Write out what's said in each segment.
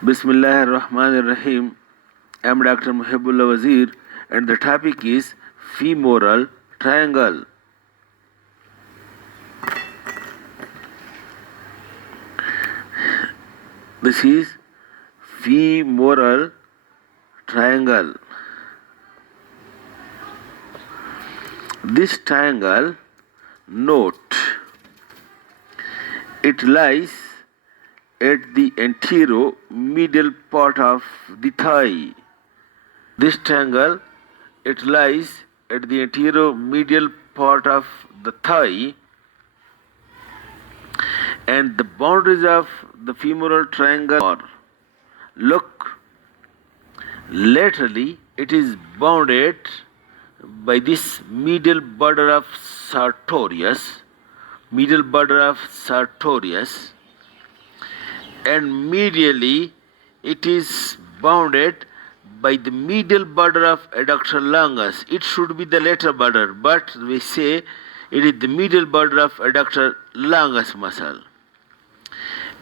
Bismillahirrahmanirrahim. I am Dr Mohibullah Wazir and the topic is Femoral Triangle. This is Femoral Triangle. This triangle, note, it lies at the anterior middle part of the thigh. This triangle, it lies at the anterior middle part of the thigh, and the boundaries of the femoral triangle are, look, laterally it is bounded by this middle border of sartorius, and medially it is bounded by the medial border of adductor longus. It should be the lateral border, but we say it is the medial border of adductor longus muscle.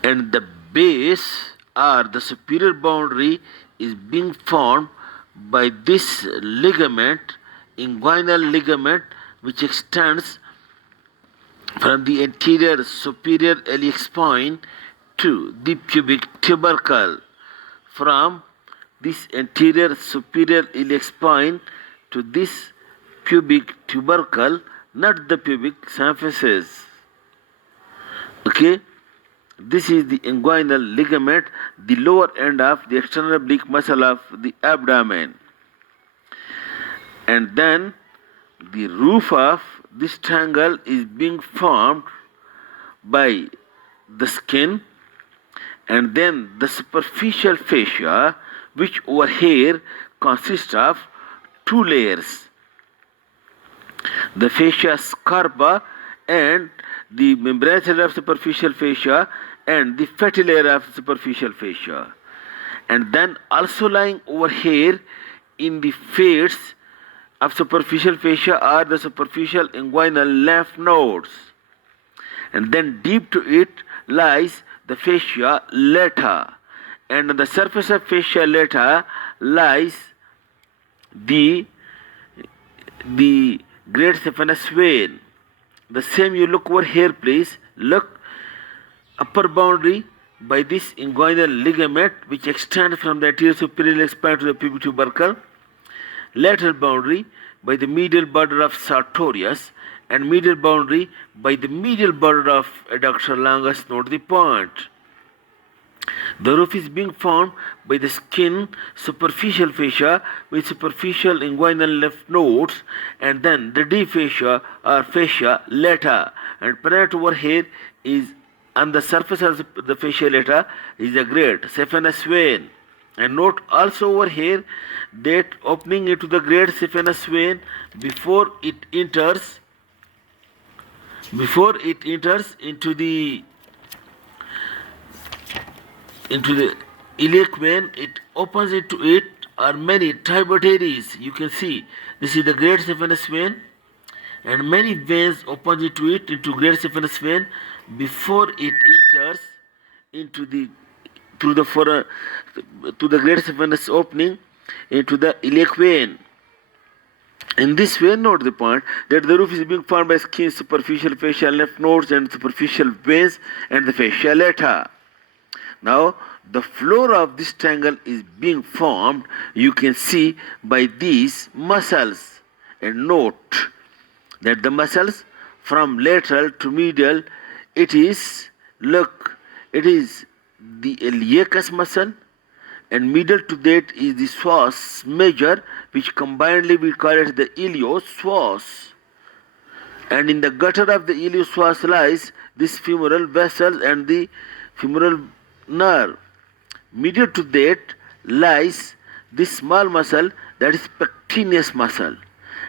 And the base or the superior boundary is being formed by this ligament, inguinal ligament, which extends from the anterior superior iliac spine to the pubic tubercle. From this anterior superior iliac spine to this pubic tubercle, not the pubic symphysis. Okay? This is the inguinal ligament, the lower end of the external oblique muscle of the abdomen. And then the roof of this triangle is being formed by the skin and then the superficial fascia, which over here consists of two layers: the fascia scarpa and the membranous layer of superficial fascia and the fatty layer of superficial fascia. And then also lying over here in the face of superficial fascia are the superficial inguinal lymph nodes. And then deep to it lies the fascia lata, and on the surface of fascia lata lies the great saphenous vein. The same you look over here, please. Look, upper boundary by this inguinal ligament which extends from the anterior superior iliac spine to the pubic tubercle, lateral boundary by the medial border of sartorius, and medial boundary by the medial border of adductor longus. Note the point. The roof is being formed by the skin superficial fascia with superficial inguinal lymph nodes, and then the deep fascia or fascia lata. And present over here is on the surface of the fascia lata is a great saphenous vein. And note also over here that opening into the great saphenous vein before it enters into the iliac vein, it opens into it are many tributaries. You can see this is the great saphenous vein, and many veins open into it into great saphenous vein before it enters into the to the great saphenous opening into the iliac vein. In this way, note the point that the roof is being formed by skin, superficial fascia lymph nodes, and superficial veins, and the fascia lata. Now, the floor of this triangle is being formed, you can see, by these muscles. And note that the muscles from lateral to medial, it is the iliacus muscle, and middle to that is the psoas major, which combinedly we call it the iliopsoas. And in the gutter of the iliopsoas lies this femoral vessel and the femoral nerve. Medial to that lies this small muscle, that is pectineus muscle,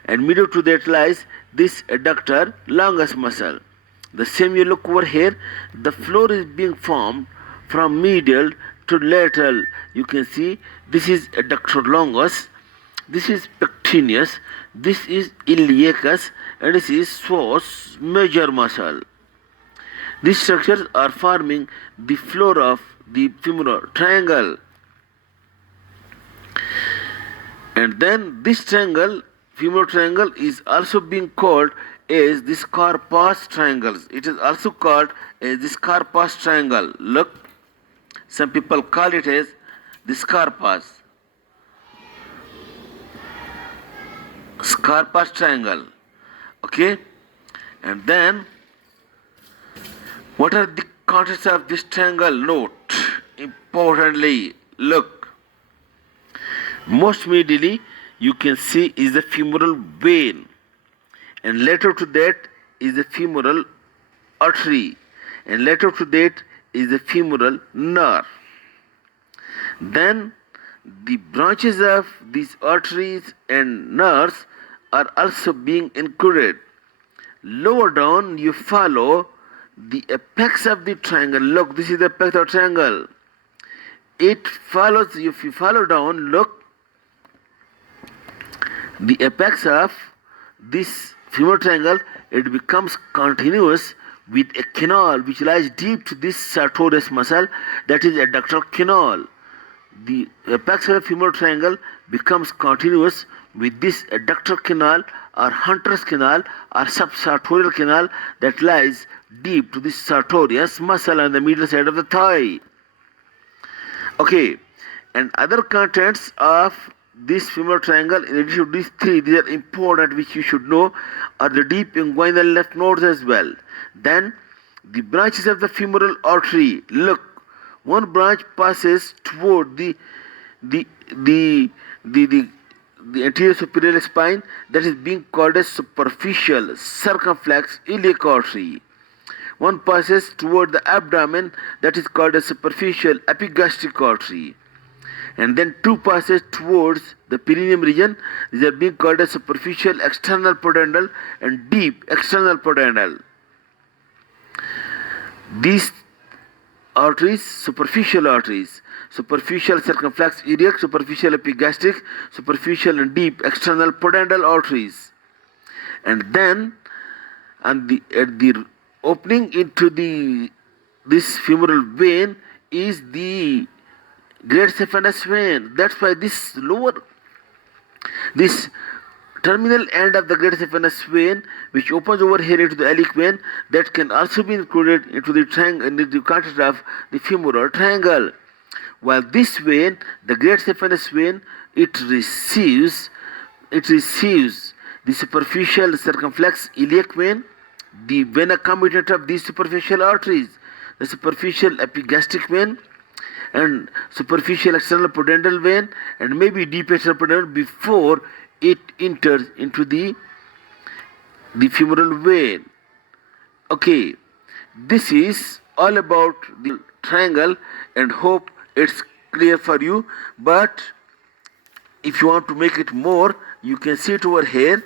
and medial to that lies this adductor longus muscle. The same you look over here, the floor is being formed from medial to lateral. You can see this is adductor longus, this is pectineus, this is iliacus, and this is psoas major muscle. These structures are forming the floor of the femoral triangle. And then this triangle, femoral triangle, is also being called as the Scarpa's triangles. It is also called as the Scarpa's triangle. Look, some people call it as the Scarpa's triangle. Okay, and then what are the contents of this triangle? Note importantly, look, most immediately you can see is the femoral vein, and later to that is the femoral artery, and later to that is the femoral nerve. Then the branches of these arteries and nerves are also being included. Lower down you follow the apex of the triangle. Look, this is the apex of the triangle. It follows, if you follow down, look, the apex of this femoral triangle, it becomes continuous with a canal which lies deep to this sartorius muscle, that is adductor canal. The apex of the femoral triangle becomes continuous with this adductor canal or hunter's canal or subsartorial canal that lies deep to this sartorius muscle on the middle side of the thigh. Okay, and other contents of this femoral triangle, in addition to these three, these are important, which you should know, are the deep inguinal lymph nodes as well. Then the branches of the femoral artery. Look, one branch passes toward the anterior superior spine, that is being called as superficial circumflex iliac artery. One passes toward the abdomen, that is called as superficial epigastric artery. And then two passes towards the perineum region, these are being called as superficial external pudendal and deep external pudendal. These arteries, superficial circumflex iliac, superficial epigastric, superficial and deep external pudendal arteries. And then at the opening into this femoral vein is the great saphenous vein. That's why this terminal end of the great saphenous vein, which opens over here into the iliac vein, that can also be included into the triangle, in the context of the femoral triangle. While this vein, the great saphenous vein, it receives the superficial circumflex iliac vein, the vena commutant of these superficial arteries, the superficial epigastric vein, and superficial external pudendal vein, and maybe deep external pudendal before it enters into the femoral vein. Okay, this is all about the triangle, and hope it's clear for you. But if you want to make it more, you can see it over here.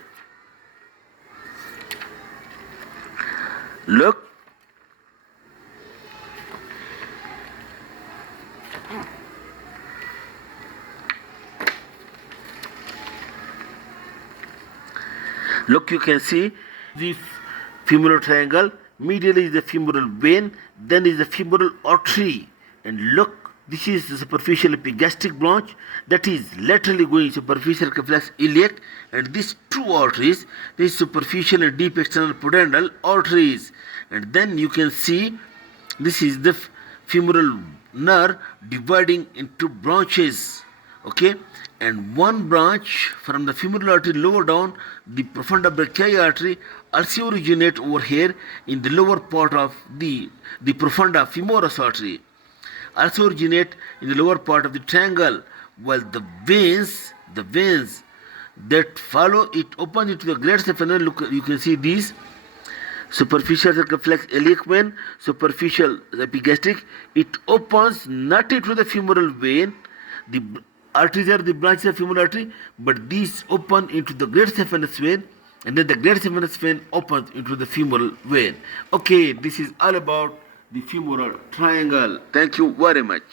Look, you can see the femoral triangle. Medially is the femoral vein, then is the femoral artery, and look, this is the superficial epigastric branch that is laterally going superficial circumflex iliac, and these two arteries, these superficial and deep external pudendal arteries. And then you can see this is the femoral nerve dividing into branches. Okay, and one branch from the femoral artery lower down, the profunda brachii artery, also originate over here in the lower part of the profunda femoris artery, also originate in the lower part of the triangle, while the veins that follow it open into the great saphenous. Look, you can see these superficial circumflex iliac vein, superficial epigastric, it opens not into the femoral vein. The arteries are the branches of femoral artery, but these open into the great saphenous vein, and then the great saphenous vein opens into the femoral vein. Okay, this is all about the femoral triangle. Thank you very much.